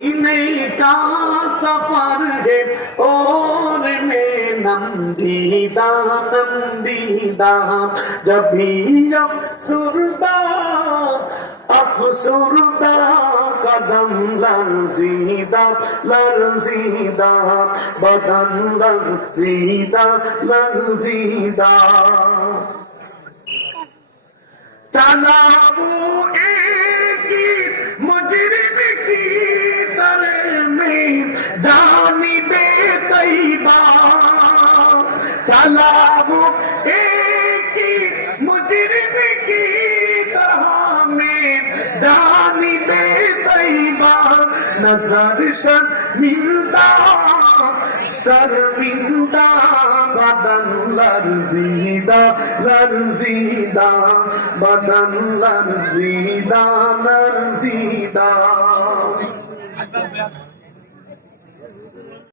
सीने का सफर है और में नंदीदा जब भी अफसुरदा कदम लर्जीदा बदन लर्जीदा चलाओ एक मुजरिम की तरह में जानिबे तैयबा चलाओ एक मुजरिम की तरह में जानिबे तैयबा नजर शर्मिंदा बदन लर्जीदा बदन लर्जीदा